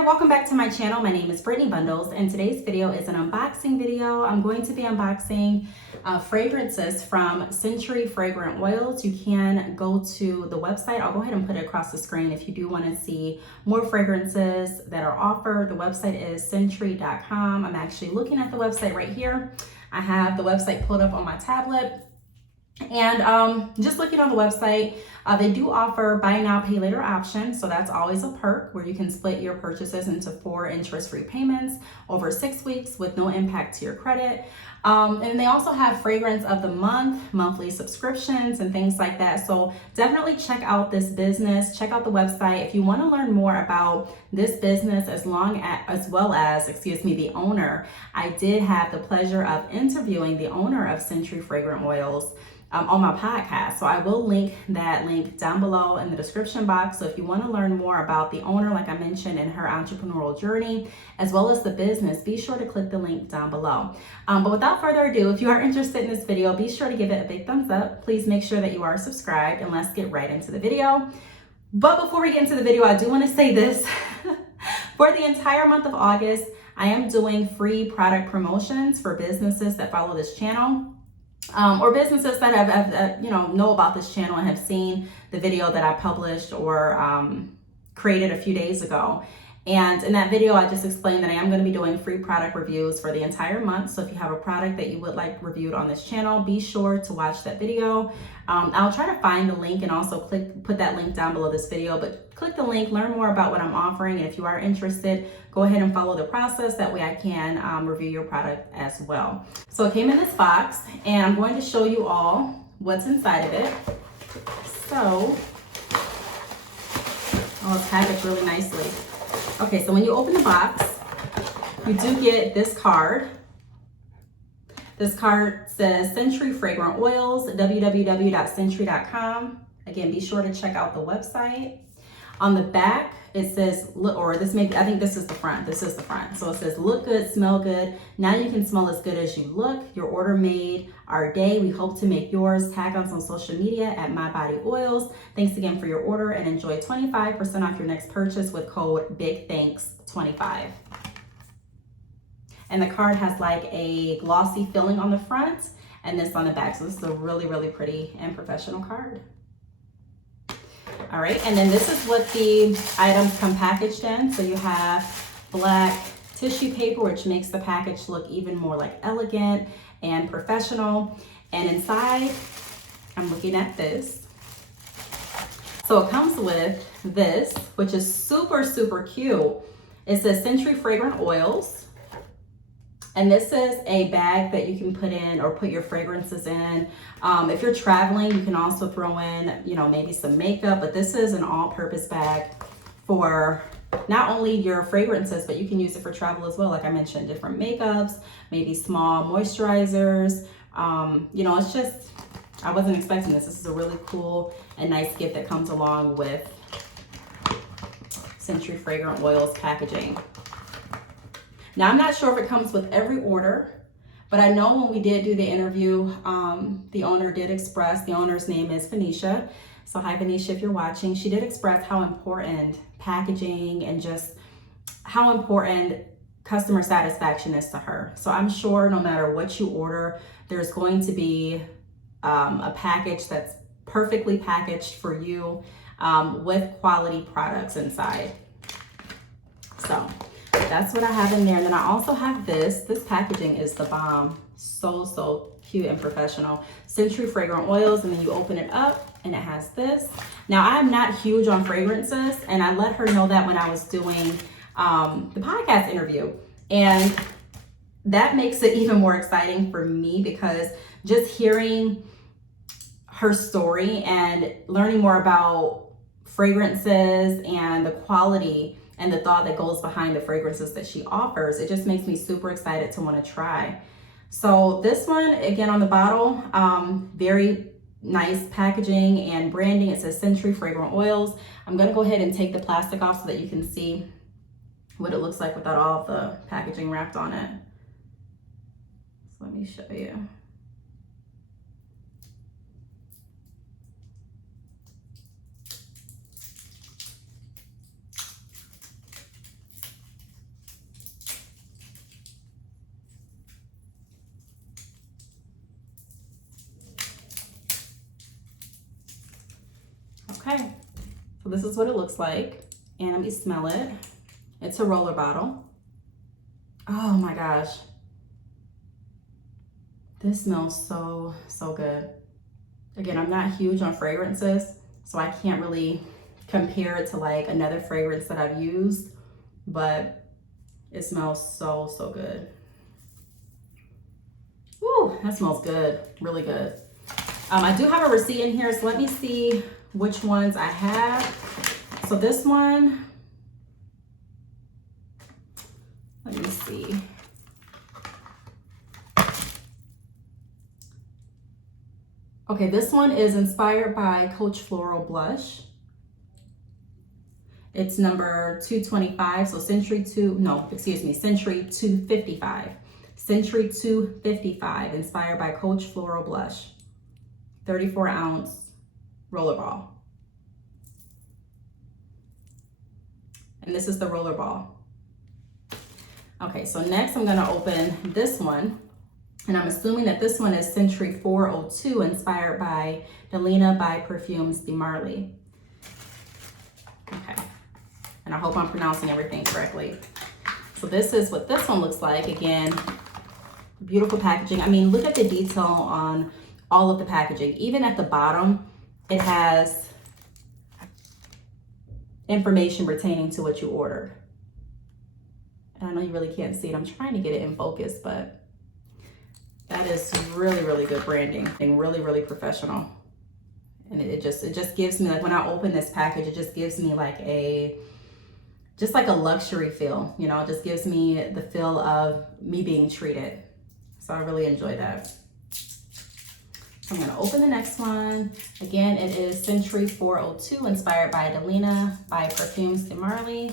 there, welcome back to my channel. My name is Brittney Bundles and today's video is an unboxing video. I'm going to be unboxing fragrances from Scentrie fragrant oils. You can go to the website. I'll go ahead and put it across the screen if you do want to see more fragrances that are offered. The website is Scentrie.com. I'm actually looking at the website right here. I have the website pulled up on my tablet. And just looking on the website, they do offer buy now, pay later options. So that's always a perk where you can split your purchases into 4 interest-free payments over 6 weeks with no impact to your credit. And they also have fragrance of the month, monthly subscriptions and things like that. So definitely check out this business, check out the website. If you want to learn more about this business as well as the owner, I did have the pleasure of interviewing the owner of Scentrie Fragrant Oils on my podcast. So I will link that link down below in the description box. So if you want to learn more about the owner, like I mentioned, in her entrepreneurial journey, as well as the business, be sure to click the link down below. But without further ado, if you are interested in this video, be sure to give it a big thumbs up. Please make sure that you are subscribed and let's get right into the video. But before we get into the video, I do want to say this. For the entire month of August, I am doing free product promotions for businesses that follow this channel. Or businesses that have know about this channel and have seen the video that I published or created a few days ago. And in that video, I just explained that I am going to be doing free product reviews for the entire month. So if you have a product that you would like reviewed on this channel, be sure to watch that video. I'll try to find the link and also put that link down below this video, but click the link, learn more about what I'm offering. And if you are interested, go ahead and follow the process. That way I can review your product as well. So it came in this box and I'm going to show you all what's inside of it. So, it's packaged really nicely. Okay, so when you open the box, you do get this card. This card says Scentrie Fragrant Oils, www.scentrie.com. Again, be sure to check out the website. On the back, it says, I think this is the front. This is the front. So it says, look good, smell good. Now you can smell as good as you look. Your order made our day. We hope to make yours. Tag us on social media at My Body Oils. Thanks again for your order and enjoy 25% off your next purchase with code BIGTHANKS25. And the card has like a glossy filling on the front and this on the back. So this is a really, really pretty and professional card. All right, and then this is what the items come packaged in. So you have black tissue paper, which makes the package look even more like elegant and professional. And inside, I'm looking at this. So it comes with this, which is super, super cute. It says Scentrie Fragrant Oils. And this is a bag that you can put in or put your fragrances in. If you're traveling, you can also throw in, maybe some makeup, but this is an all-purpose bag for not only your fragrances, but you can use it for travel as well. Like I mentioned, different makeups, maybe small moisturizers. It's just, I wasn't expecting this. This is a really cool and nice gift that comes along with Scentrie Fragrant Oils packaging. Now, I'm not sure if it comes with every order, but I know when we did do the interview, the owner did express, the owner's name is Phoenicia. So hi, Phoenicia, if you're watching. She did express how important packaging and just how important customer satisfaction is to her. So I'm sure no matter what you order, there's going to be a package that's perfectly packaged for you with quality products inside. So that's what I have in there. And then I also have this. This packaging is the bomb. So cute and professional. Scentrie Fragrant Oils. And then you open it up and it has this. Now, I'm not huge on fragrances. And I let her know that when I was doing the podcast interview. And that makes it even more exciting for me because just hearing her story and learning more about fragrances and the quality and the thought that goes behind the fragrances that she offers, it just makes me super excited to want to try. So this one, again, on the bottle, very nice packaging and branding. It says Scentrie Fragrant Oils. I'm going to go ahead and take the plastic off so that you can see what it looks like without all of the packaging wrapped on it. So let me show you. this is what it looks like. And let me smell it. It's a roller bottle. Oh my gosh. This smells so, so good. Again, I'm not huge on fragrances, so I can't really compare it to like another fragrance that I've used, but it smells so, so good. Woo, that smells good, really good. I do have a receipt in here, so let me see which ones I have. So this one, let me see. Okay, this one is inspired by Coach Floral Blush. It's number 225, so Scentrie 255. Scentrie 255, inspired by Coach Floral Blush. 34 ounce roller ball. And this is the roller ball. Okay, so next I'm gonna open this one. And I'm assuming that this one is Scentrie 402, inspired by Delina by Perfumes de Marly. Okay, and I hope I'm pronouncing everything correctly. So this is what this one looks like. Again, beautiful packaging. I mean, look at the detail on all of the packaging. Even at the bottom, it has information pertaining to what you ordered. And I know you really can't see it. I'm trying to get it in focus, but that is really, really good branding and really, really professional. And it just gives me, like when I open this package, it just gives me like just like a luxury feel, you know, it just gives me the feel of me being treated. So I really enjoy that. So I'm gonna open the next one. Again, it is Scentrie 402, inspired by Delina by Perfumes de Marly.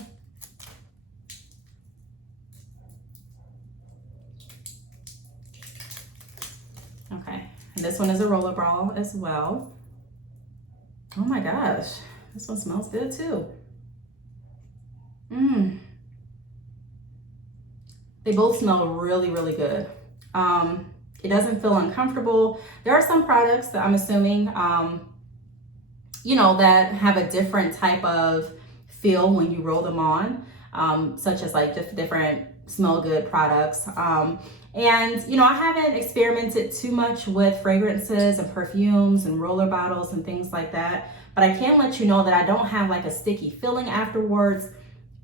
Okay, and this one is a roller ball as well. Oh my gosh, this one smells good too. They both smell really, really good. It doesn't feel uncomfortable. There are some products that I'm assuming, you know, that have a different type of feel when you roll them on, such as like different smell good products. And, you know, I haven't experimented too much with fragrances and perfumes and roller bottles and things like that. But I can let you know that I don't have like a sticky feeling afterwards.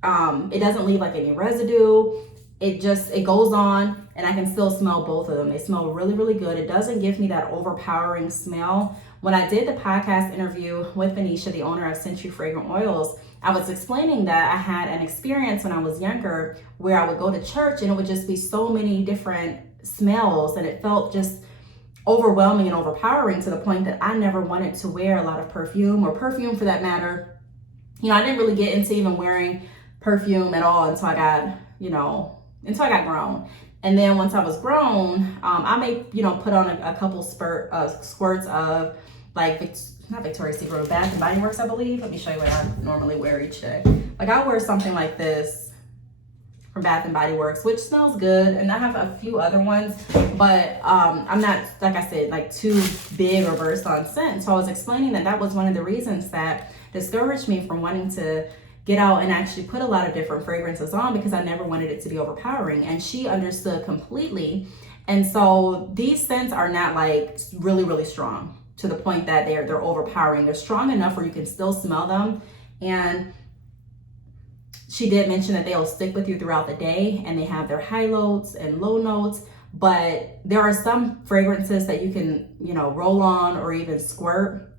It doesn't leave like any residue. It goes on and I can still smell both of them. They smell really, really good. It doesn't give me that overpowering smell. When I did the podcast interview with Venetia, the owner of Scentrie Fragrant Oils, I was explaining that I had an experience when I was younger where I would go to church and it would just be so many different smells and it felt just overwhelming and overpowering to the point that I never wanted to wear a lot of perfume, or perfume for that matter. You know, I didn't really get into even wearing perfume at all until I got, until I got grown. And then once I was grown, I may, put on a couple squirts of like, not Victoria's Secret, but Bath and Body Works, I believe. Let me show you what I normally wear each day. Like I'll wear something like this from Bath and Body Works, which smells good. And I have a few other ones, but I'm not, like I said, like too big or versed on scent. So I was explaining that was one of the reasons that discouraged me from wanting to get out and actually put a lot of different fragrances on, because I never wanted it to be overpowering. And she understood completely. And so these scents are not like really, really strong to the point that they're overpowering. They're strong enough where you can still smell them. And she did mention that they'll stick with you throughout the day, and they have their high notes and low notes. But there are some fragrances that you can, roll on or even squirt,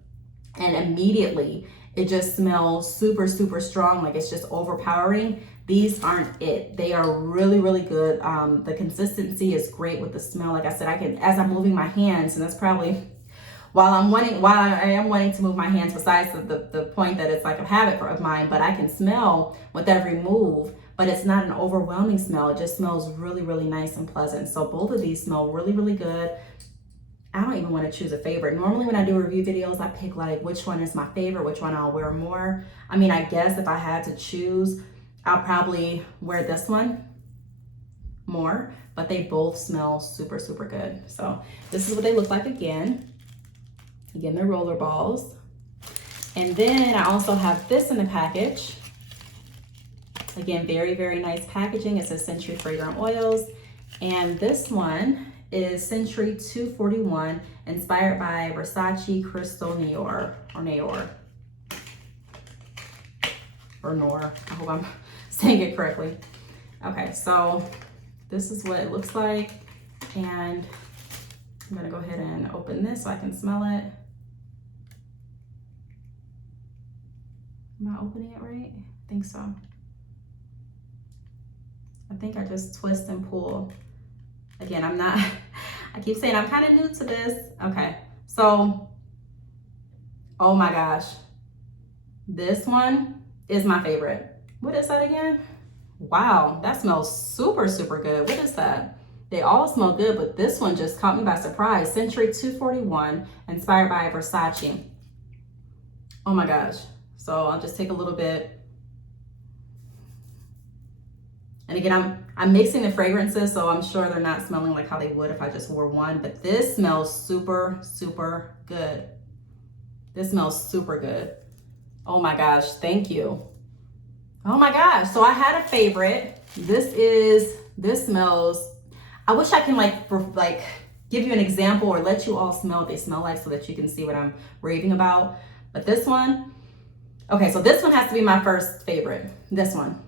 and immediately it just smells super, super strong, like it's just overpowering. These aren't it. They are really, really good. The consistency is great with the smell. Like I said, I can, as I'm moving my hands, and that's probably while I am wanting to move my hands, besides the point that it's like a habit of mine, but I can smell with every move, but it's not an overwhelming smell. It just smells really, really nice and pleasant. So both of these smell really, really good. I don't even want to choose a favorite. Normally when I do review videos, I pick like which one is my favorite, which one I'll wear more. I mean, I guess if I had to choose, I'll probably wear this one more, but they both smell super, super good. So this is what they look like again. Again, they're roller balls. And then I also have this in the package. Again, very, very nice packaging. It says Scentrie Fragrant Oils. And this one is Scentrie 241, inspired by Versace Crystal Noir, or Noir. Or Noir. I hope I'm saying it correctly. Okay, so this is what it looks like. And I'm gonna go ahead and open this so I can smell it. Am I opening it right? I think so. I think I just twist and pull. Again, I'm not, I keep saying I'm kind of new to this. Okay, so, oh my gosh. This one is my favorite. What is that again? Wow, that smells super, super good. What is that? They all smell good, but this one just caught me by surprise. Scentrie 241, inspired by Versace. Oh my gosh. So I'll just take a little bit. And again, I'm mixing the fragrances, so I'm sure they're not smelling like how they would if I just wore one, but this smells super, super good. This smells super good. Oh my gosh, thank you. Oh my gosh, so I had a favorite. This smells, I wish I can like give you an example or let you all smell what they smell like so that you can see what I'm raving about. But this one, okay, so this one has to be my first favorite. This one.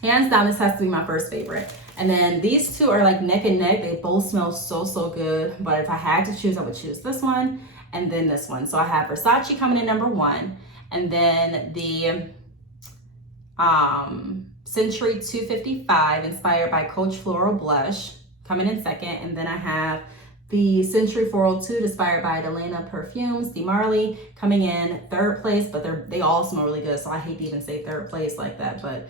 Hands down, this has to be my first favorite. And then these two are like neck and neck. They both smell so, so good. But if I had to choose, I would choose this one and then this one. So I have Versace coming in number 1. And then the Scentrie 255, inspired by Coach Floral Blush, coming in 2nd. And then I have the Scentrie 402, inspired by Delana Perfumes, Di Marley, coming in 3rd place. But they all smell really good. So I hate to even say 3rd place like that. But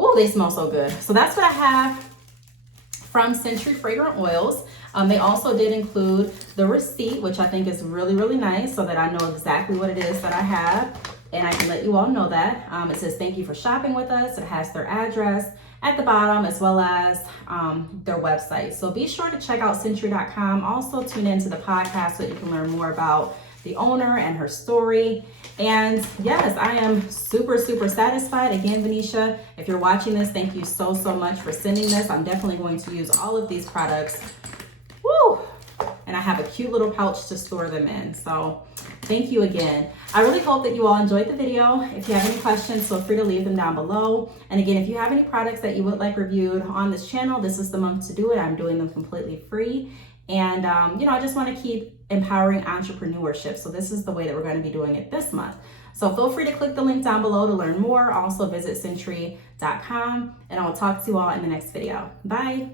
oh, they smell so good. So that's what I have from Scentrie Fragrant Oils. They also did include the receipt, which I think is really, really nice, so that I know exactly what it is that I have. And I can let you all know that. It says, thank you for shopping with us. It has their address at the bottom, as well as their website. So be sure to check out Scentrie.com. Also tune into the podcast so that you can learn more about the owner and her story. And yes, I am super, super satisfied. Again, Venetia, if you're watching this, thank you so, so much for sending this. I'm definitely going to use all of these products. Woo! And I have a cute little pouch to store them in. So thank you again. I really hope that you all enjoyed the video. If you have any questions, feel free to leave them down below. And again, if you have any products that you would like reviewed on this channel, this is the month to do it. I'm doing them completely free. And, I just want to keep empowering entrepreneurship. So this is the way that we're going to be doing it this month. So feel free to click the link down below to learn more. Also visit Scentrie.com, and I will talk to you all in the next video. Bye.